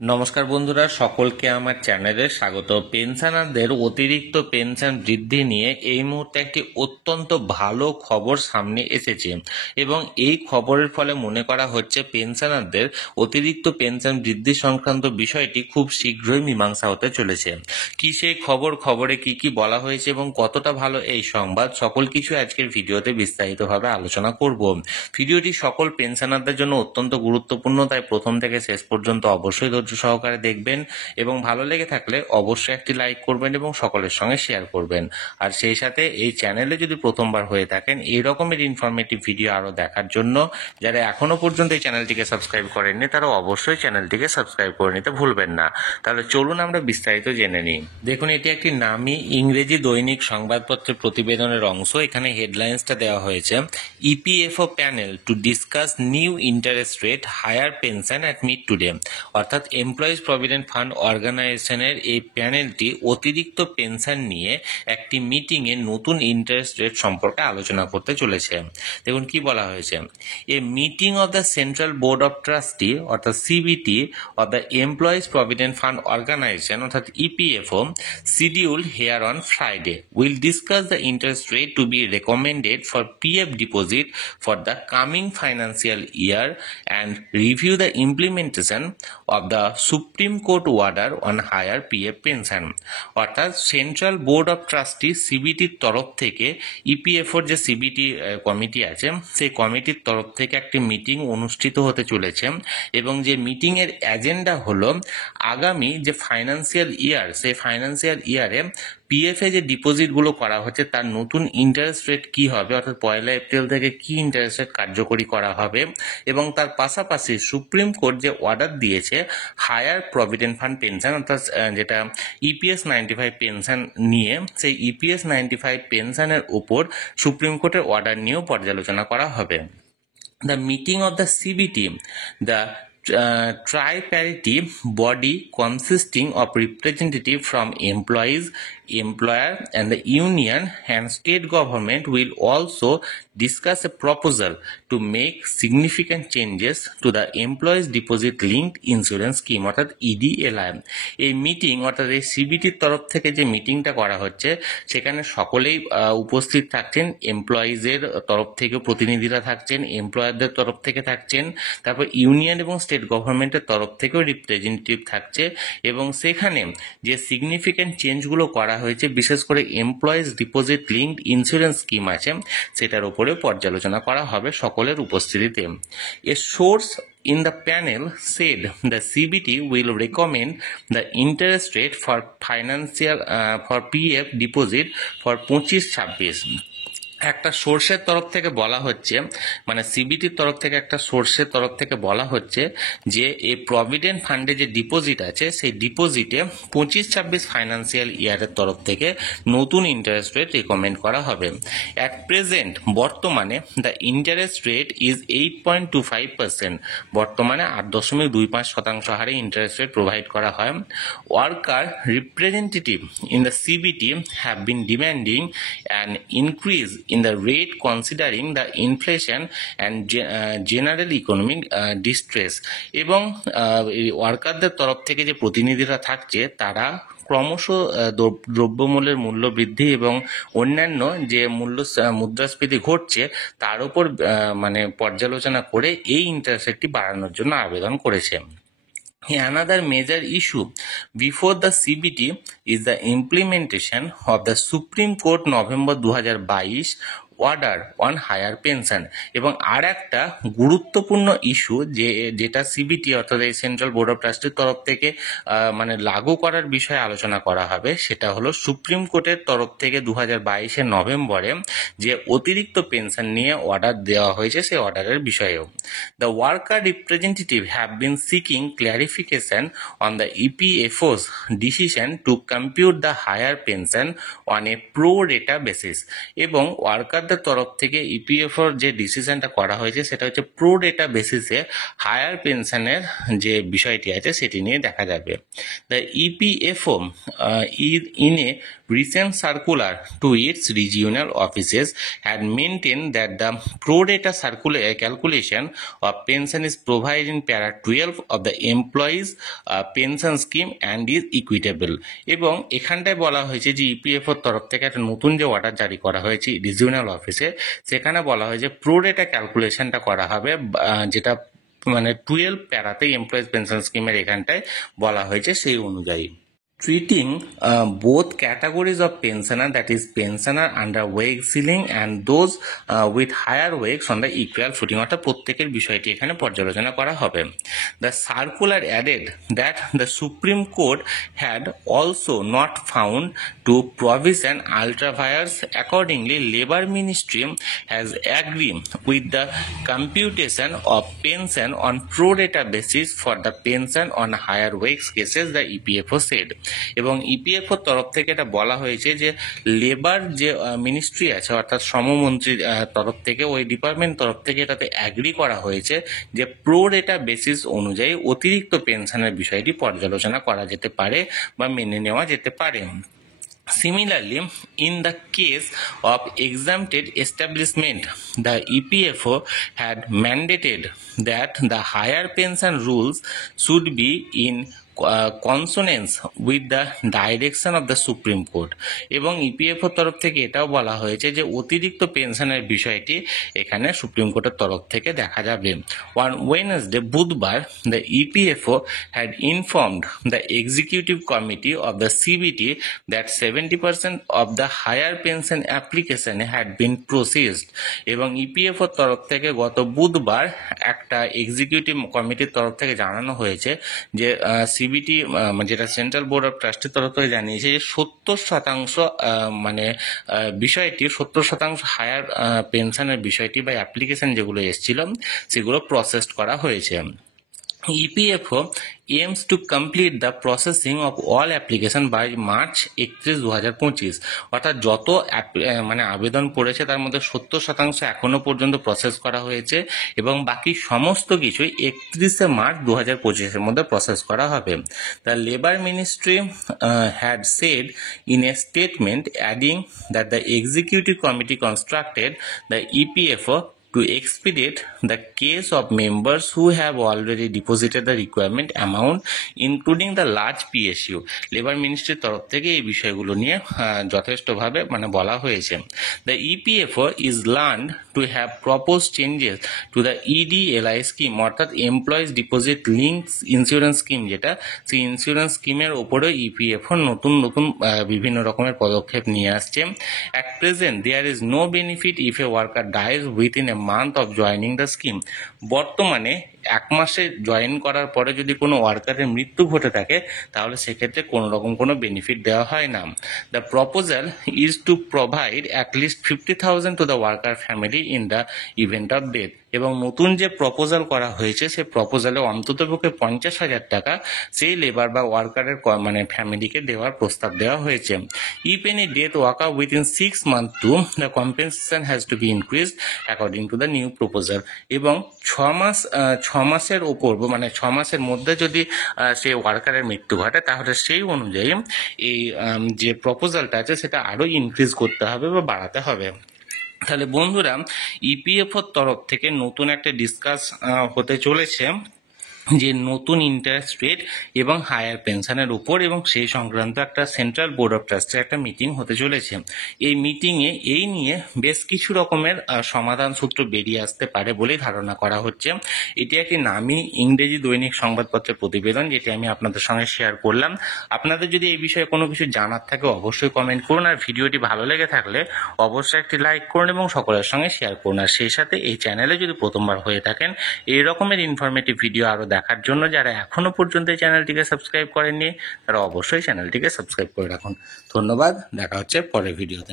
নমস্কার বন্ধুরা, সকলকে আমার চ্যানেলে স্বাগত। পেনশনারদের অতিরিক্ত পেনশন বৃদ্ধি নিয়ে এই মুহূর্তে একটি অত্যন্ত ভালো খবর সামনে এসেছে এবং এই খবরের ফলে মনে করা হচ্ছে পেনশনারদের অতিরিক্ত পেনশন বৃদ্ধি সংক্রান্ত বিষয়টি খুব শীঘ্রই মীমাংসা হতে চলেছে। কি সেই খবরে কি কি বলা হয়েছে এবং কতটা ভালো এই সংবাদ, সকল কিছু আজকের ভিডিওতে বিস্তারিতভাবে আলোচনা করব। ভিডিওটি সকল পেনশনারদের জন্য অত্যন্ত গুরুত্বপূর্ণ, তাই প্রথম থেকে শেষ পর্যন্ত অবশ্যই ধৈর্য সহকারে দেখবেন এবং ভালো লেগে থাকলে অবশ্যই একটি লাইক করবেন এবং সকলের সঙ্গে শেয়ার করবেন। আর সেই সাথে এই চ্যানেলে যদি প্রথমবার হয়ে থাকেন এই রকমের ইনফরমেটিভ ভিডিও আরও দেখার জন্য যারা এখনো পর্যন্ত এই চ্যানেলটিকে সাবস্ক্রাইব করেননি তারা অবশ্যই চ্যানেলটিকে সাবস্ক্রাইব করে নিতে ভুলবেন না। তাহলে চলুন আমরা বিস্তারিত জেনে নিই। দেখুন, এটি একটি নামী ইংরেজি দৈনিক সংবাদপত্রের প্রতিবেদনের অংশ। এখানে হেডলাইন্সটা দেওয়া হয়েছে, EPFO panel to discuss new interest rate higher pension at meet today. অর্থাৎ এমপ্লয়িজ প্রভিডেন্ট ফান্ড অর্গানাইজেশনের এই প্যানেলটি অতিরিক্ত পেনশন নিয়ে একটি মিটিংয়ে নতুন ইন্টারেস্ট রেট সম্পর্কে আলোচনা করতে চলেছে। দেখুন কি বলা হয়েছে, a meeting of the central board of trustee অর্থাৎ CBT of the employees provident fund organisation অর্থাৎ EPFO schedule here on Friday will discuss the interest rate to be recommended for PF deposit for the coming financial year and review the implementation of the Supreme Court order on higher PF pension। অর্থাৎ central board of trustee সিবিটির তরফ থেকে ইপিএফওর যে CBT committee আছে সেই কমিটির তরফ থেকে একটি মিটিং অনুষ্ঠিত হতে চলেছে এবং যে মিটিংয়ের এজেন্ডা হলো আগামী যে ফাইন্যান্সিয়াল ইয়ার, সেই ফাইন্যান্সিয়াল ইয়ারে পিএফএ যে ডিপোজিটগুলো করা হচ্ছে তার নতুন ইন্টারেস্ট রেট কি হবে, অর্থাৎ 1 এপ্রিল থেকে কি ইন্টারেস্ট রেট কার্যকরী করা হবে এবং তার পাশাপাশি সুপ্রিম কোর্ট যে অর্ডার দিয়েছে হায়ার প্রভিডেন্ট ফান্ড পেনশন অর্থাৎ যেটা ইপিএস 95 পেনশন নিয়ে, সেই ইপিএস 95 পেনশনের উপর সুপ্রিম কোর্টের অর্ডার নিয়েও পর্যালোচনা করা হবে। The meeting of the CBT, the tripartite body consisting of representatives from employees, employer and the union and state government will also discuss a proposal to make significant changes to the employees deposit linked insurance scheme অর্থাৎ EDLI. এই meeting অর্থাৎ এই সিবিটির তরফ থেকে যে মিটিংটা করা হচ্ছে সেখানে সকলেই উপস্থিত থাকছেন, এমপ্লয়িজের তরফ থেকে প্রতিনিধিরা থাকছেন, এমপ্লয়ারদের তরফ থেকে থাকছেন, তারপর ইউনিয়ন এবং স্টেট গভর্নমেন্টের তরফ থেকেও রিপ্রেজেন্টেটিভ থাকছে এবং সেখানে যে সিগনিফিক্যান্ট চেঞ্জগুলো করা হয়েছে বিশেষ করে employees deposit linked insurance scheme আছে সেটার উপরে পর্যালোচনা করা হবে সকলের উপস্থিতিতে। A source in the panel said the CBT will recommend the interest rate for financial for PF deposit for 25-26। একটা সোর্সের তরফ থেকে বলা হচ্ছে, মানে সিবিটির তরফ থেকে একটা সোর্সের তরফ থেকে বলা হচ্ছে যে এই প্রভিডেন্ট ফান্ডে যে ডিপোজিট আছে সেই ডিপোজিটে 25-26 ফাইন্যান্সিয়াল ইয়ারের তরফ থেকে নতুন ইন্টারেস্ট রেট রিকমেন্ড করা হবে। অ্যাট প্রেজেন্ট বর্তমানে দ্য ইন্টারেস্ট রেট ইজ 8.25%, বর্তমানে 8.25% হারে ইন্টারেস্ট রেট প্রোভাইড করা হয়। Worker representative in the CBT have been demanding an increase in the rate considering the inflation and general economic distress। এবং ওয়ার্কারদের তরফ থেকে যে প্রতিনিধিরা থাকছে তারা ক্রমশ দ্রব্যমূল্যের মূল্য বৃদ্ধি এবং অন্যান্য যে মুদ্রাস্ফীতি ঘটছে তার উপর মানে পর্যালোচনা করে এই ইন্টারেস্ট রেটটি বাড়ানোর জন্য আবেদন করেছে। Another major issue before the CBT is the implementation of the Supreme Court November 2022 order on higher pension. এবং আর একটা গুরুত্বপূর্ণ ইস্যু যেটা সিবিটি অর্থাৎ এই সেন্ট্রাল বোর্ড অফ ট্রাস্টির তরফ থেকে মানে লাগু করার বিষয়ে আলোচনা করা হবে, সেটা হলো সুপ্রিম কোর্টের তরফ থেকে 2022 নভেম্বরে যে অতিরিক্ত পেনশন নিয়ে অর্ডার দেওয়া হয়েছে সেই অর্ডারের বিষয়েও। The worker representative have been seeking clarification on the EPFO's decision to compute the higher pension on a pro rata basis. এবং ওয়ার্কার সরকারদের তরফ থেকে ইপিএফওর যে ডিসিশনটা করা হয়েছে সেটা হচ্ছে প্রো ডেটা বেসিসে হায়ার পেনশনের যে বিষয়টি আছে সেটি নিয়ে দেখা যাবে। The EPFO in a recent circular to its regional offices had maintained that the pro rata calculation of pension is provided in para 12 of the employees pension scheme and is equitable। এবং এখানটায় বলা হয়েছে যে ইপিএফওর তরফ থেকে একটা নতুন যে অর্ডার জারি করা হয়েছে রিজিওনাল অফিসে, সেখানে বলা হয়েছে প্রো রেটা ক্যালকুলেশনটা করা হবে, যেটা মানে 12 প্যারাতে এমপ্লয়িজ পেনশন স্কিমের এখানটায় বলা হয়েছে সেই অনুযায়ী। Treating both categories of pensioner, that is pensioner under wage ceiling and those with higher wages on the equal footing, অর্থাৎ প্রত্যেকের বিষয়টি এখানে পর্যালোচনা করা হবে। The circular added that the Supreme Court had also not found to provision ultra vires. Accordingly, Labour Ministry has agreed with the computation of pension on pro rata basis for the pension on higher wage cases, the EPFO said। এবং ইপিএফওর তরফ থেকে এটা বলা হয়েছে যে labour যে ministry আছে অর্থাৎ শ্রমমন্ত্রীর তরফ থেকে ওই ডিপার্টমেন্ট তরফ থেকে এটাতে অ্যাগ্রি করা হয়েছে যে প্রো রেটা বেসিস অনুযায়ী অতিরিক্ত পেনশনের বিষয়টি পর্যালোচনা করা যেতে পারে বা মেনে নেওয়া যেতে পারে। Similarly, in the case of exempted establishment, the EPFO had mandated that the higher pension rules should be in consonance with the direction of the Supreme Court। এবং ইপিএফওর তরফ থেকে এটাও বলা হয়েছে যে অতিরিক্ত পেনশনের বিষয়টি এখানে সুপ্রিম কোর্টের তরফ থেকে দেখা যাবে। On Wednesday, বুধবার, the EPFO had informed the executive committee of the CBT that 70% of the higher pension application had been processed। এবং ইপিএফওর তরফ থেকে গত বুধবার একটা এক্সিকিউটিভ কমিটির তরফ থেকে জানানো হয়েছে যে সিবিটি যেটা সেন্ট্রাল বোর্ড অফ ট্রাস্টির তরফ থেকে জানিয়েছে যে 70% মানে বিষয়টি 70% হায়ার পেনশনের বিষয়টি বা অ্যাপ্লিকেশন যেগুলো এসেছিল সেগুলো প্রসেস করা হয়েছে। EPFO aims to complete the processing of all application by March 31, 2025। অর্থাৎ যত মানে আবেদন পড়েছে তার মধ্যে 70% এখনো পর্যন্ত প্রসেস করা হয়েছে এবং বাকি সমস্ত কিছুই 31 মার্চ 2025 মধ্যে প্রসেস করা হবে। The Labour Ministry had said in a statement, adding that the executive committee constructed the EPFO to expedite the case of members who have already deposited the requirement amount, including the large PSU। Labour মিনিস্ট্রির তরফ থেকে এই বিষয়গুলো নিয়ে যথেষ্টভাবে মানে বলা হয়েছে। The EPFO is learned to have proposed changes to the EDLI scheme, অর্থাৎ employees deposit links insurance scheme, যেটা সেই ইন্স্যুরেন্স স্কিমের ওপরে ইপিএফও নতুন নতুন বিভিন্ন রকমের পদক্ষেপ নিয়ে আসছে। At present, there is no benefit if a worker dies within a month of joining the scheme। বর্তমানে 1 মাসে জয়েন করার পরে যদি কোনো ওয়ার্কারের মৃত্যু ঘটে থাকে তাহলে সেক্ষেত্রে কোনো রকম কোনো বেনিফিট দেওয়া হয় না। The proposal is to provide at least 50,000 to the worker family in the event of death. এবং নতুন যে প্রপোজাল করা হয়েছে সেই প্রপোজালে অন্ততপক্ষে 50,000 টাকা সেই লেবার বা ওয়ার্কারের মানে ফ্যামিলিকে দেওয়ার প্রস্তাব দেওয়া হয়েছে। If any death worker within 6 months to the compensation has to B increased according to the new proposal. এবং 6 মাসের ওপর মানে 6 মাসের মধ্যে যদি সেই ওয়ার্কারের মৃত্যু ঘটে তাহলে সেই অনুযায়ী এই যে প্রপোজালটা আছে সেটা আরো ইনক্রিজ করতে হবে বা বাড়াতে হবে। তাহলে বন্ধুরা, ইপিএফওর তরফ থেকে নতুন একটা ডিসকাস হতে চলেছে যে নতুন ইন্টারেস্ট রেট এবং হায়ার পেনশনের উপর, এবং সেই সংক্রান্ত একটা সেন্ট্রাল বোর্ড অফ ট্রাস্টের একটা মিটিং হতে চলেছে। এই মিটিংয়ে এই নিয়ে বেশ কিছু রকমের সমাধান সূত্র বেরিয়ে আসতে পারে বলেই ধারণা করা হচ্ছে। এটি একটি নামী ইংরেজি দৈনিক সংবাদপত্রের প্রতিবেদন যেটি আমি আপনাদের সঙ্গে শেয়ার করলাম। আপনাদের যদি এই বিষয়ে কোনো কিছু জানার থাকে অবশ্যই কমেন্ট করুন, আর ভিডিওটি ভালো লেগে থাকলে অবশ্যই একটি লাইক করুন এবং সকলের সঙ্গে শেয়ার করুন। আর সেই সাথে এই চ্যানেলে যদি প্রথমবার হয়ে থাকেন এই রকমের ইনফরমেটিভ ভিডিও আরও দেখার জন্য যারা এখনো পর্যন্ত এই চ্যানেলটিকে সাবস্ক্রাইব করেননি তারা অবশ্যই চ্যানেলটিকে সাবস্ক্রাইব করে রাখুন। ধন্যবাদ, দেখা হচ্ছে পরের ভিডিওতে।